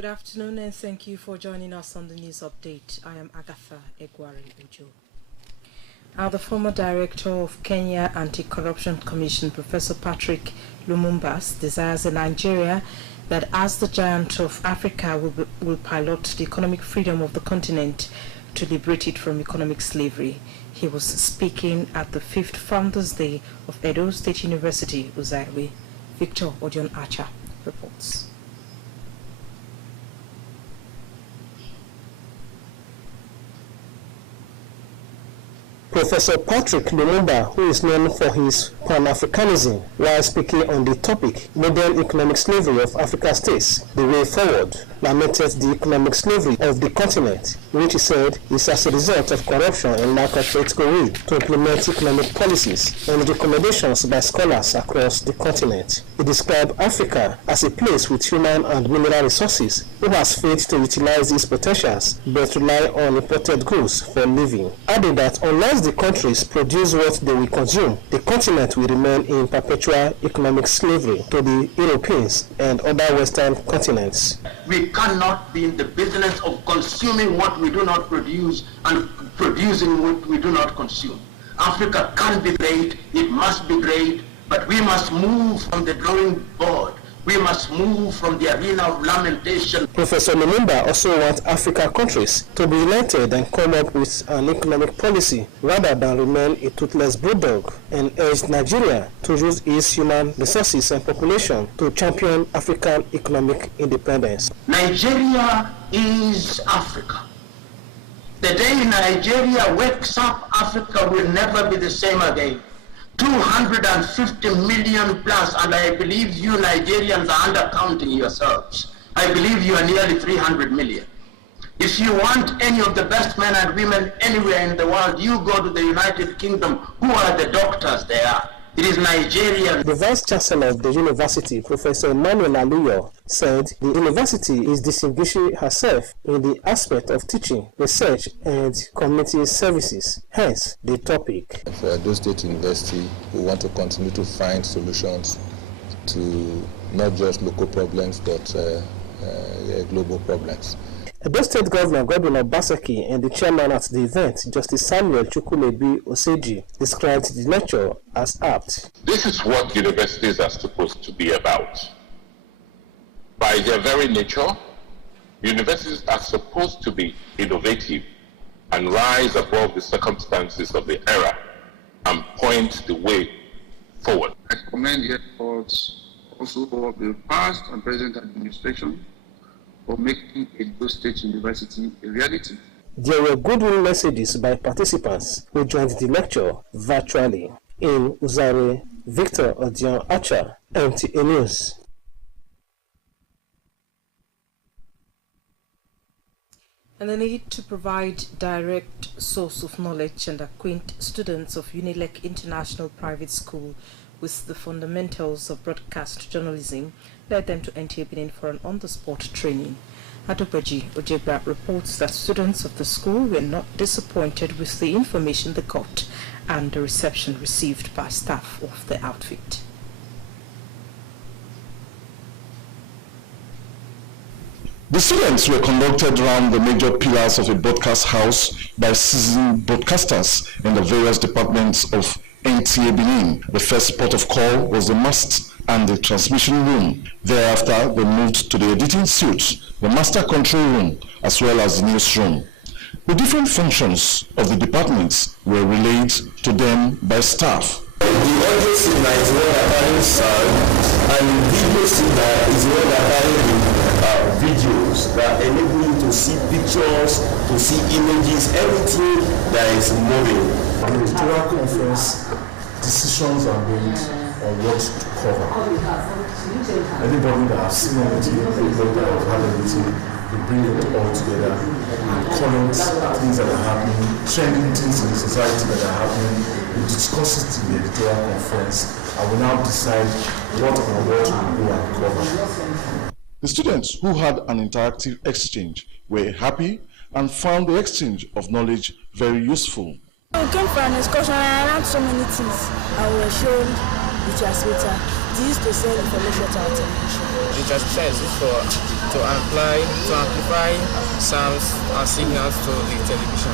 Good afternoon and thank you for joining us on the news update. I am Agatha Egwari Ujo. The former director of Kenya Anti-Corruption Commission, Professor Patrick Lumumba, desires a Nigeria that, as the giant of Africa, will pilot the economic freedom of the continent to liberate it from economic slavery. He was speaking at the 5th Founders Day of Edo State University, Uzairwe. Victor Odion Archer reports. Professor Patrick Lumumba, who is known for his Pan-Africanism, while speaking on the topic, modern economic slavery of African states, the way forward, lamented the economic slavery of the continent, which he said is as a result of corruption and lack of political will to implement economic policies and recommendations by scholars across the continent. He described Africa as a place with human and mineral resources who has failed to utilize its potentials but rely on imported goods for living, adding that unless the countries produce what they will consume, the continent will remain in perpetual economic slavery to the Europeans and other Western continents. We cannot be in the business of consuming what we do not produce and producing what we do not consume. Africa can be great, it must be great, but we must move from the drawing board. We must move from the arena of lamentation. Professor Lumumba also wants African countries to be united and come up with an economic policy rather than remain a toothless bulldog, and urged Nigeria to use its human resources and population to champion African economic independence. Nigeria is Africa. The day Nigeria wakes up, Africa will never be the same again. 250 million plus, and I believe you Nigerians are undercounting yourselves. I believe you are nearly 300 million. If you want any of the best men and women anywhere in the world, you go to the United Kingdom. Who are the doctors there? It is Nigeria. The Vice Chancellor of the university, Professor Emmanuel Aluyo, said the university is distinguishing herself in the aspect of teaching, research, and community services. Hence, the topic. For Edo State University, we want to continue to find solutions to not just local problems, but global problems. Edo State Governor Godwin Obaseki and the chairman at the event, Justice Samuel Chukwulebi Oseji, described the lecture as apt. This is what universities are supposed to be about. By their very nature, universities are supposed to be innovative and rise above the circumstances of the era and point the way forward. I commend the efforts also of the past and present administration for making Edo State University a reality. There were goodwill messages by participants who joined the lecture virtually. In Uzairwe, Victor Odion Archer, MTA News. And the need to provide direct source of knowledge and acquaint students of UNILEC International Private School with the fundamentals of broadcast journalism led them to enter Benin for an on-the-spot training. Adobeji Ojebra reports that students of the school were not disappointed with the information they got and the reception received by staff of the outfit. The students were conducted around the major pillars of a broadcast house by seasoned broadcasters in the various departments of NTA Benin. The first port of call was the mast and the transmission room. Thereafter, they moved to the editing suite, the master control room, as well as the newsroom. The different functions of the departments were relayed to them by staff. The audio signal is what are carrying sound, and the video signal is what are carrying videos that enable you to see pictures, to see images, everything that is moving. In the editorial conference, decisions are made on what to cover. Anybody that has seen anything, anybody that has had anything, we bring it all together and comment things that are happening, trending things in the society that are happening. We discuss it in the editorial conference and we now decide what and what we go and cover. The students who had an interactive exchange were happy and found the exchange of knowledge very useful. We came for an excursion and I learned so many things. I was shown the transmitter. They used to send information to our television. The transmitter is used for to amplify sounds and signals to the television.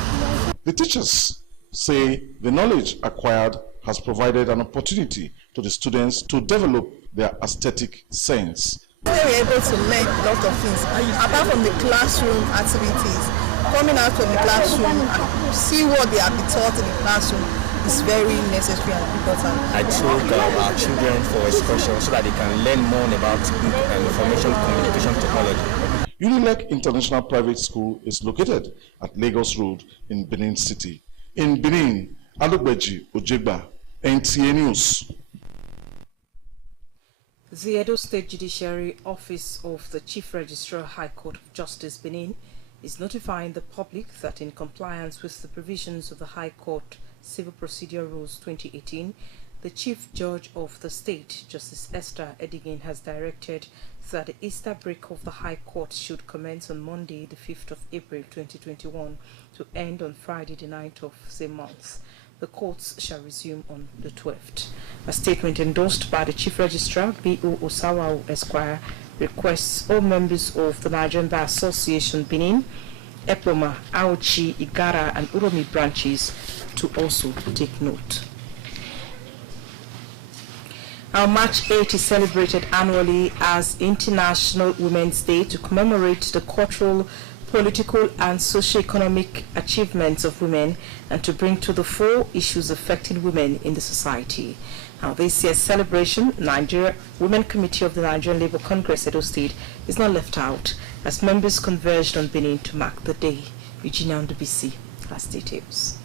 The teachers say the knowledge acquired has provided an opportunity to the students to develop their aesthetic sense. We were able to learn a lot of things apart from the classroom activities. Coming out from the classroom and see what they have been taught in the classroom is very necessary and important. I took our children for excursion so that they can learn more about information communication technology. Unilec International Private School is located at Lagos Road in Benin City. In Benin, Alugbeji Ojegba, NTA News. The Edo State Judiciary Office of the Chief Registrar High Court of Justice Benin is notifying the public that in compliance with the provisions of the High Court Civil Procedure Rules 2018, the Chief Judge of the State, Justice Esther Edigin, has directed that the Easter break of the High Court should commence on Monday, the 5th of April 2021 to end on Friday, the 9th of the same month. The courts shall resume on the 12th. A statement endorsed by the Chief Registrar, B.O. Osawa Esquire, requests all members of the Nigerian Bar Association Benin, Epoma, Aochi, Igara, and Uromi branches to also take note. Our March 8 is celebrated annually as International Women's Day to commemorate the cultural, political, and socio-economic achievements of women and to bring to the fore issues affecting women in the society. Now, this year's celebration, Nigeria Women Committee of the Nigerian Labour Congress Edo State is not left out as members converged on Benin to mark the day. Eugenia Ndubisi has details.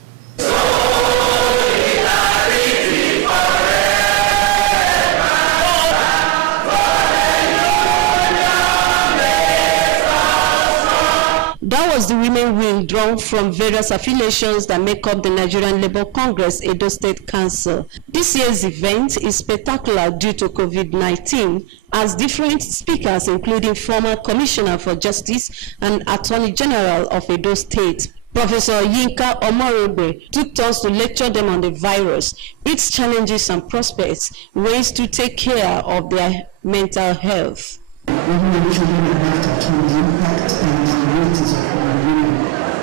That was the women wing drawn from various affiliations that make up the Nigerian Labour Congress Edo State Council. This year's event is spectacular due to COVID-19, as different speakers, including former Commissioner for Justice and Attorney General of Edo State, Professor Yinka Omorogbe, took turns to lecture them on the virus, its challenges and prospects, ways to take care of their mental health. Women children are left to the impact and the realities of our women,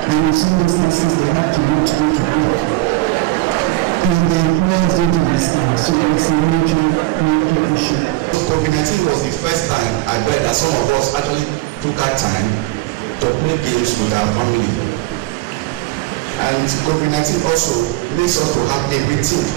and in some instances they have to go to work. And the employers don't understand, so it's a major issue. COVID-19 was the first time I bet that some of us actually took our time to play games with our family. And COVID-19 also makes us to have a rethink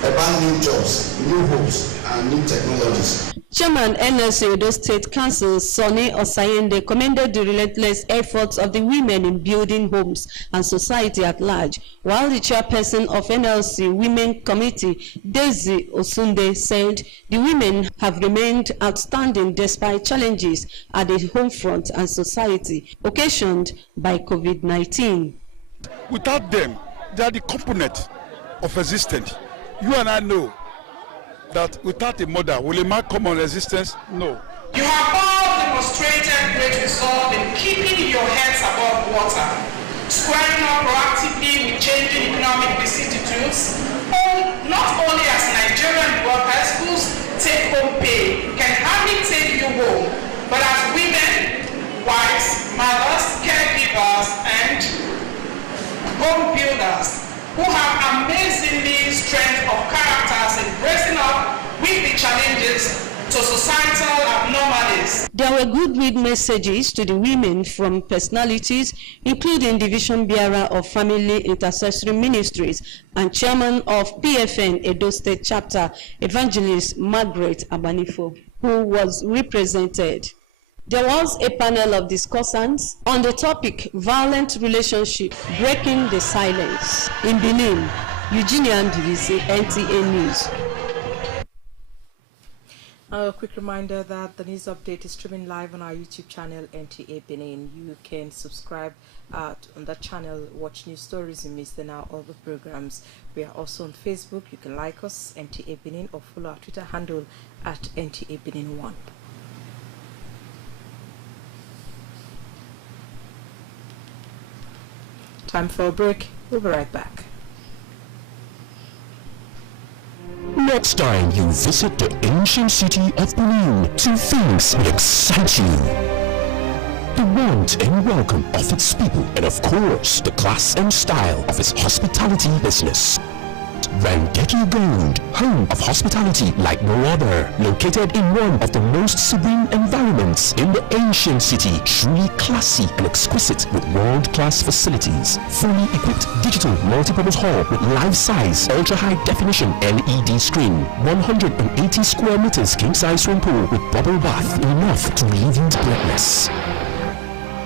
about new jobs, new hopes, and new technologies. Chairman NLC Edo State Council Sonny Osayende commended the relentless efforts of the women in building homes and society at large, while the chairperson of NLC Women Committee, Daisy Osunde, said the women have remained outstanding despite challenges at the home front and society occasioned by COVID-19. Without them, they are the component of existence. You and I know that without a mother, will a man come on resistance? No. You have all demonstrated great resolve in keeping your heads above water, squaring up proactively with changing economic vicissitudes, not only as Nigerian workers whose take-home pay can hardly take you home, but as women, wives, mothers, caregivers, and home builders, who have amazingly strength of characters in bracing up with the challenges to societal abnormalities. There were goodwill messages to the women from personalities, including Division Bearer of Family Intercessory Ministries and Chairman of PFN Edo State Chapter, Evangelist Margaret Abanifo, who was represented. There was a panel of discussants on the topic violent relationship, breaking the silence. In Benin, Eugenia Ndubisi, NTA News. A quick reminder that the news update is streaming live on our YouTube channel, NTA Benin. You can subscribe on that channel, watch news stories you missed, and our other programs. We are also on Facebook. You can like us, NTA Benin, or follow our Twitter handle at NTA Benin 1. Time for a break. We'll be right back. Next time you visit the ancient city of Benin, two things will excite you: the warmth and welcome of its people, and of course, the class and style of its hospitality business. Rendeki Gold, home of hospitality like no other, located in one of the most serene environments in the ancient city, truly classy and exquisite with world-class facilities, fully equipped digital multipurpose hall with life-size, ultra-high definition LED screen, 180 square meters king-size swimming pool with bubble bath, enough to leave you breathless.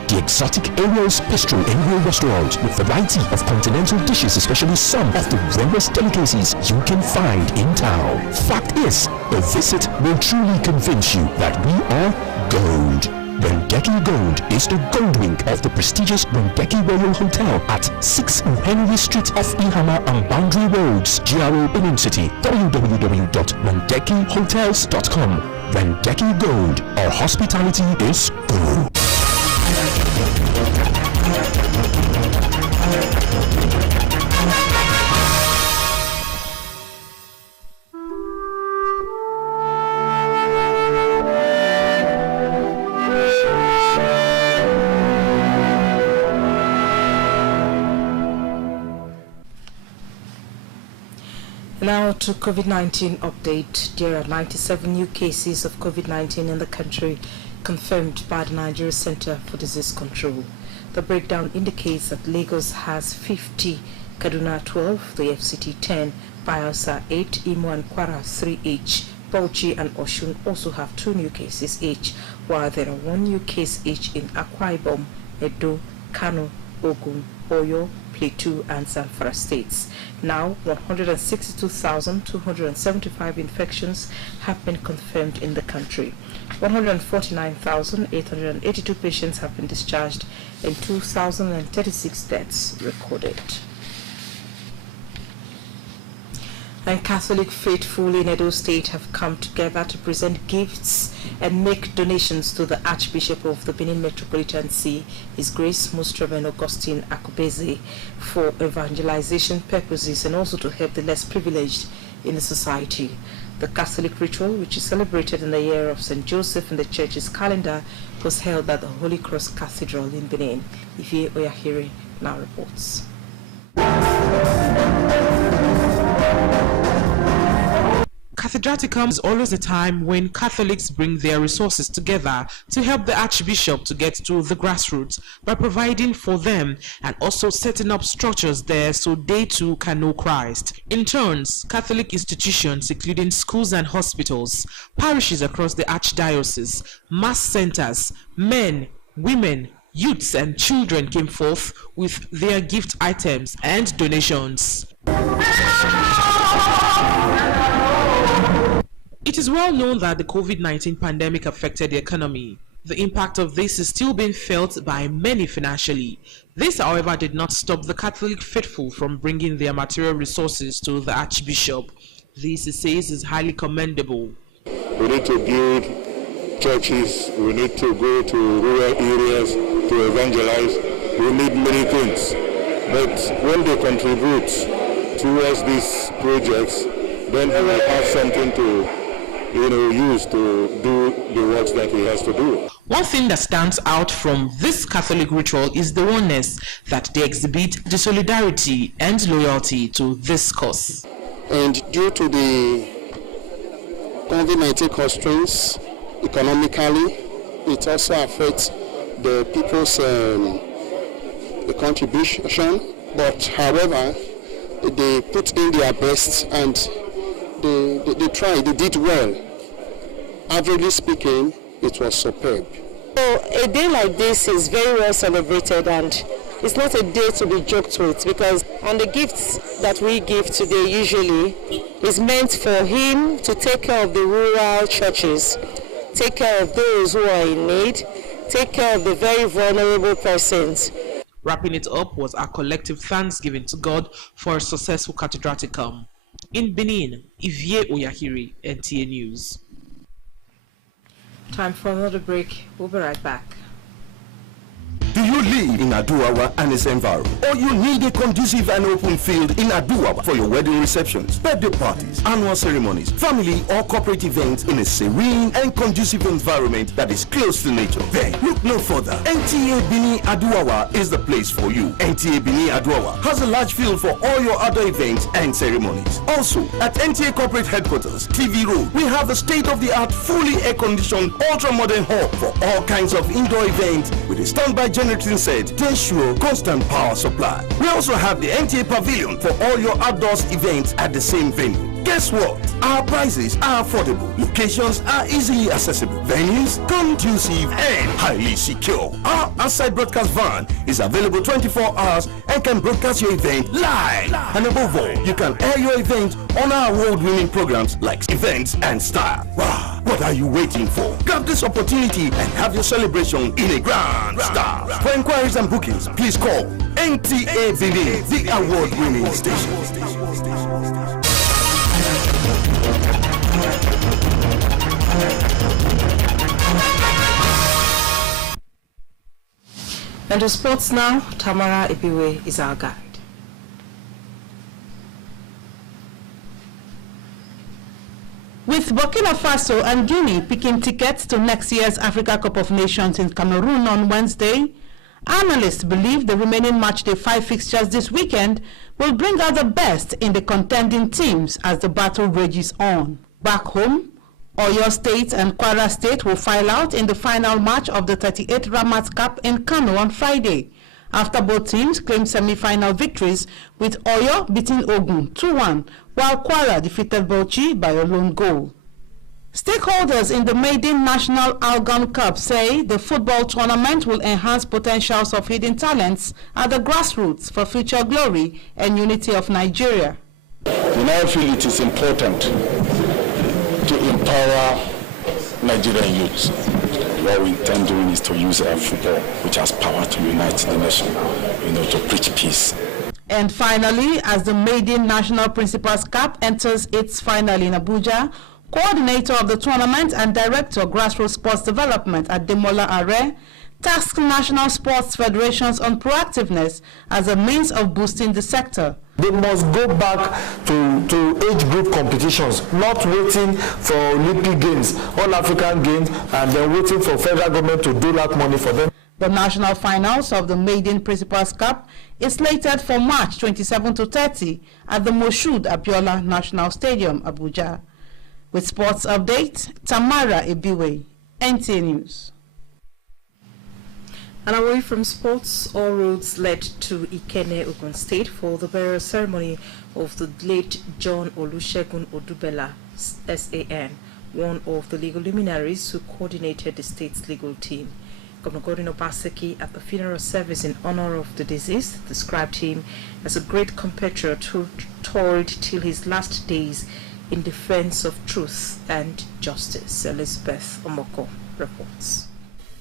The exotic Ariel's Bistro and Grill restaurant with variety of continental dishes, especially some of the rarest delicacies you can find in town. Fact is, a visit will truly convince you that we are gold. Rendeki Gold is the gold wing of the prestigious Rendeki Royal Hotel at 6 Henry Street off Ihama and Boundary Roads, GRO Benin City. www.rendekihotels.com. Rendeki Gold, our hospitality is gold. Now to COVID-19 update. There are 97 new cases of COVID-19 in the country confirmed by the Nigeria Center for Disease Control. The breakdown indicates that Lagos has 50, Kaduna 12, the FCT 10, Bayelsa 8, Imo and Kwara 3 each. Bauchi and Osun also have 2 new cases each, while there are 1 new case each in Akwa Ibom, Edo, Kano, Ogun, Oyo, Plateau and Zamfara states. Now 162,275 infections have been confirmed in the country. 149,882 patients have been discharged and 2,036 deaths recorded. And Catholic faithful in Edo State have come together to present gifts and make donations to the Archbishop of the Benin Metropolitan See, His Grace Most Reverend Augustine Akubeze, for evangelization purposes and also to help the less privileged in the society. The Catholic ritual, which is celebrated in the year of St. Joseph in the church's calendar, was held at the Holy Cross Cathedral in Benin. Ifie Oyahiri now reports. Cathedraticum is always a time when Catholics bring their resources together to help the Archbishop to get to the grassroots by providing for them and also setting up structures there so they too can know Christ. In turns, Catholic institutions including schools and hospitals, parishes across the Archdiocese, mass centers, men, women, youths and children came forth with their gift items and donations. It is well known that the COVID-19 pandemic affected the economy. The impact of this is still being felt by many financially. This, however, did not stop the Catholic faithful from bringing their material resources to the Archbishop. This, he says, is highly commendable. We need to build churches, we need to go to rural areas to evangelize, we need many things. But when they contribute towards these projects, then he will have something to use to do the works that he has to do. One thing that stands out from this Catholic ritual is the oneness that they exhibit, the solidarity and loyalty to this cause. And due to the COVID-19 constraints economically, it also affects the people's the contribution. But however, they put in their best and they tried, they did well. Averagely speaking, it was superb. So a day like this is very well celebrated, and it's not a day to be joked with, because and the gifts that we give today usually is meant for him to take care of the rural churches, take care of those who are in need, take care of the very vulnerable persons. Wrapping it up was our collective thanksgiving to God for a successful cathedraticum. In Benin, Ivie Oyahiri, NTA News. Time for another break. We'll be right back. Do you live in Aduawa and its environment, or you need a conducive and open field in Aduawa for your wedding receptions, birthday parties, annual ceremonies, family or corporate events in a serene and conducive environment that is close to nature, then look no further. NTA Benin Aduawa is the place for you. NTA Benin Aduawa has a large field for all your other events and ceremonies. Also, at NTA Corporate Headquarters, TV Road, we have a state-of-the-art, fully air-conditioned, ultra-modern hall for all kinds of indoor events with a standby generating set to ensure constant power supply. We also have the NTA Pavilion for all your outdoors events at the same venue. Guess what? Our prices are affordable. Locations are easily accessible. Venues conducive and highly secure. Our outside broadcast van is available 24 hours and can broadcast your event live. And above all, you can air your event on our award-winning programs like Events and Style. Wow, what are you waiting for? Grab this opportunity and have your celebration in a grand style. For inquiries and bookings, please call NTA Benin, the award-winning station. And to sports now, Tamara Ibiwe is our guide. With Burkina Faso and Guinea picking tickets to next year's Africa Cup of Nations in Cameroon on Wednesday, analysts believe the remaining matchday 5 fixtures this weekend will bring out the best in the contending teams as the battle rages on. Back home, Oyo State and Kwara State will file out in the final match of the 38th Ramat Cup in Kano on Friday, after both teams claimed semi-final victories, with Oyo beating Ogun 2-1, while Kwara defeated Bauchi by a lone goal. Stakeholders in the maiden National Algon Cup say the football tournament will enhance potentials of hidden talents at the grassroots for future glory and unity of Nigeria. We now feel it is important to empower Nigerian youth. What we intend doing is to use our football, which has power to unite the nation, to preach peace. And finally, as the maiden National Principals Cup enters its final in Abuja, coordinator of the tournament and director of grassroots sports development at Demola Are tasked national sports federations on proactiveness as a means of boosting the sector. They must go back to age group competitions, not waiting for Olympic Games, all African Games, and then waiting for federal government to dole out money for them. The national finals of the maiden Principals Cup is slated for March 27 to 30 at the Moshood Abiola National Stadium, Abuja. With sports update, Tamara Ibiwe, NTA News. And away from sports, all roads led to Ikene, Ogun State for the burial ceremony of the late John Olusegun Odubela, SAN, one of the legal luminaries who coordinated the state's legal team. Governor Gordon Obaseki, at the funeral service in honor of the deceased, described him as a great compatriot who toiled till his last days in defense of truth and justice. Elizabeth Omoko reports.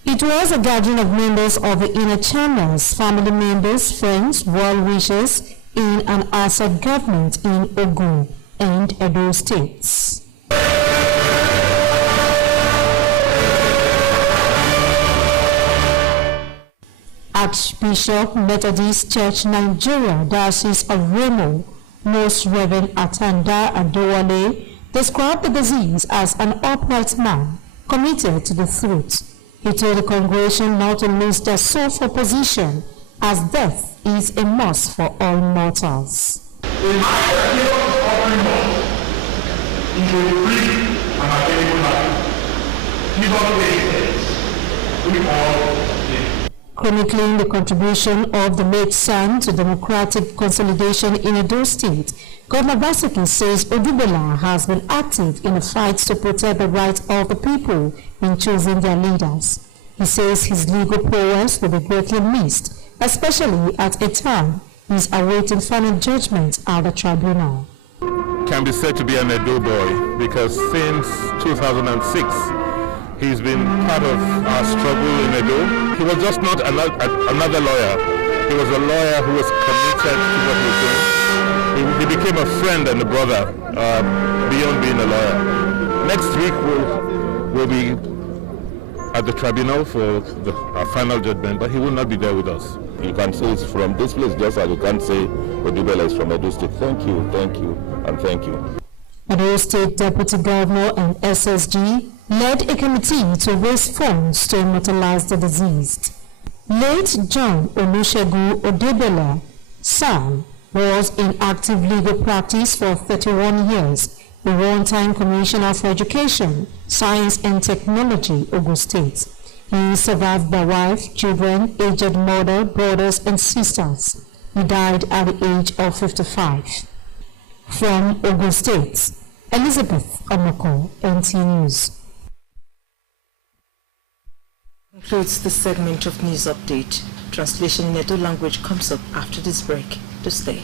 It was a gathering of members of the inner chambers, family members, friends, well-wishers in and outside government in Ogun and Edo states. Archbishop Methodist Church Nigeria, Diocese of Remo, Most Reverend Atanda Adewale, described the disease as an upright man committed to the truth. He told the congregation not to lose their soulful position, as death is a must for all mortals. In my offering into a free and attainable life, Jesus Christ, we all live. Chronicling the contribution of the late son to democratic consolidation in Edo State, Governor Obaseki says Odubela has been active in the fight to protect the rights of the people in choosing their leaders. He says his legal prowess will be greatly missed, especially at a time he is awaiting final judgment at the tribunal. Can be said to be an Edo boy because since 2006, he's been part of our struggle in Edo. He was just not another lawyer. He was a lawyer who was committed to what he was doing. He became a friend and a brother beyond being a lawyer. Next week we'll be at the tribunal for our final judgment, but he will not be there with us. You can say it's from this place, just as you can't say Odubela is from Edo State. Thank you, and thank you. Edo State Deputy Governor and SSG led a committee to raise funds to immortalize the deceased. Late John Olusegun Odubela, son, was in active legal practice for 31 years, a one-time Commissioner for Education, Science and Technology, Ogun State. He is survived by wife, children, aged mother, brothers and sisters. He died at the age of 55. From Ogun State, Elizabeth Amoko, NT News. Concludes the segment of news update. Translation in Edo language comes up after this break. To stay.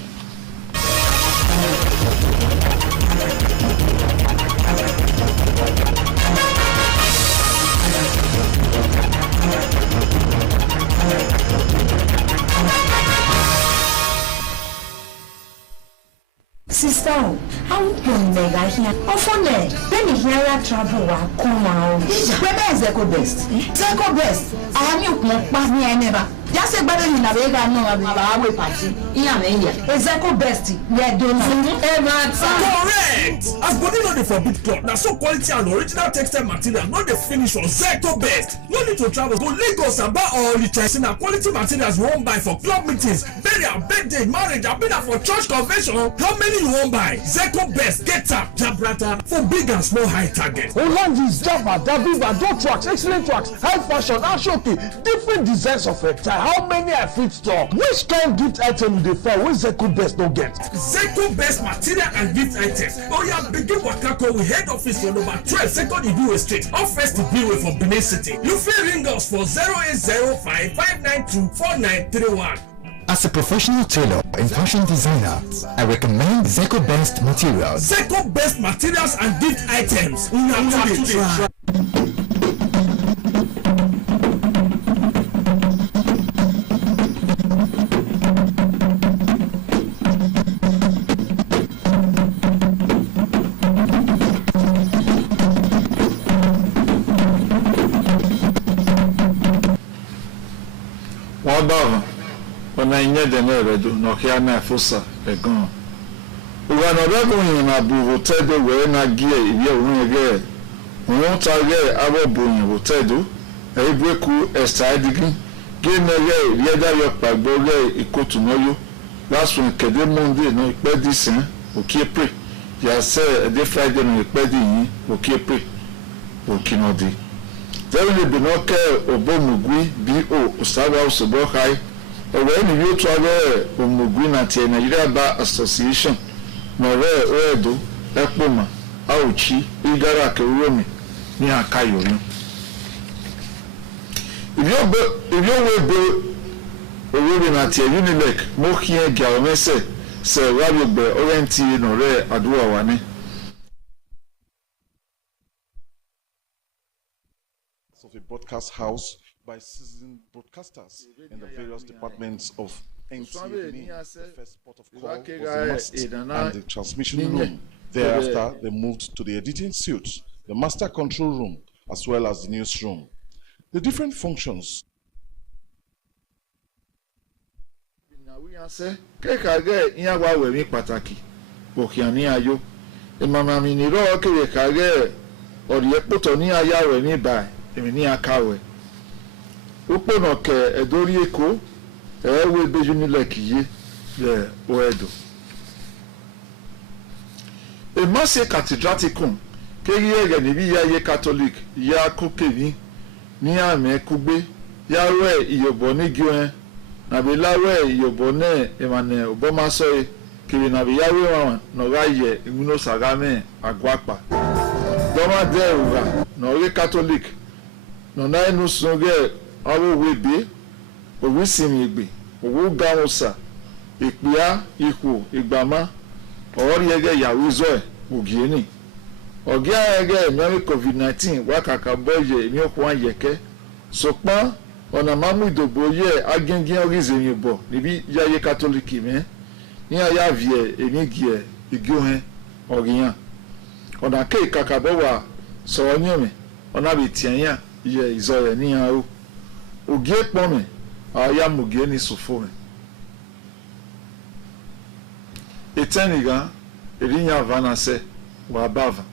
Sister, how can mega here? Often, when you hear a trouble, come out. Where is Eco Best? Eco Best. I am you, pass me, I never. Just a better in a Vega, no, about our party. Is Eco Best? Yeah, don't correct. As body not the forbid club, now so quality and original textile material, not the finish on Eco Best. No need to travel, go Lagos and buy all the choice quality materials you won't buy for club meetings, burial, birthday, marriage, I've been for church convention. How many you won't buy? Eco Best, get up, Jabrata for big and small high targets. Hollandis, Java, Daviva, Dot Tracks, excellent tracks, high fashion, Ashoki, different designs of a tie. How many I fit stock? Which kind gift item they fall? Which Eco Best don't get? Eco Best material and gift items. Oh yeah, begin Wakako with head office for number 12, second Ibu Estate, off first Ibu for Benin City. You feel ring us for 0805 592 4931. As a professional tailor and fashion designer, I recommend Eco Best materials. Eco Best materials and gift items. Na inye de na redo no kia na fosa egon uwa no rego yin na bu hotel de we na gie iye ohun ege won ta ge abo boyin hotel do e breku estadigi ge na ye ye da yo pagbo ge ikotu noyo last one kede monday no ipe disin okiepe ya se de friday no ipe di yin okiepe okinodi there will be no ke obomugui bo osawa osobo high. When you travel Umuguna Nigeria Bar Association, Nore Oedo, Ekpoma, Auchi, Igara Keromi, near Kayori. If you will go Urubin at Unilek, Mokia Galmese, Sir Rabi Be Orienti Nore Adua Wane. Of a broadcast house by seasoned broadcasters in the various departments of NTA, the first port of call was the mast and the transmission room. Thereafter, they moved to the editing suite, the master control room, as well as the newsroom. The different functions. Upono ke edori eko ewe bejunile kiye le oedo. E mase cathedraticum ke yege ni bi ya ye catholic ya kokeni ni ame kugbe ya we iyobo ni gwen na be lawe iyobo ne emane oboma so e kiri na be ya we wa no ga ye imuno sagame agwapa. Doma de uga no ye catholic no na enu songe awo webe owu simigbe owu gawosa ipia iku igbama ori ege yawizo e ogieni ogi ege mi covid-19 wakaka boye mi okun ayeke sopa ona mamu idobo ye agengin orize bo nibi yaye catholic me ni aya vie enigie igiohen oriyan ona ke kakabo wa so nyeme ona bi tianya ye izoye ni au ogie pome aya mugie ni sofome eteniga erinya vana se wa bava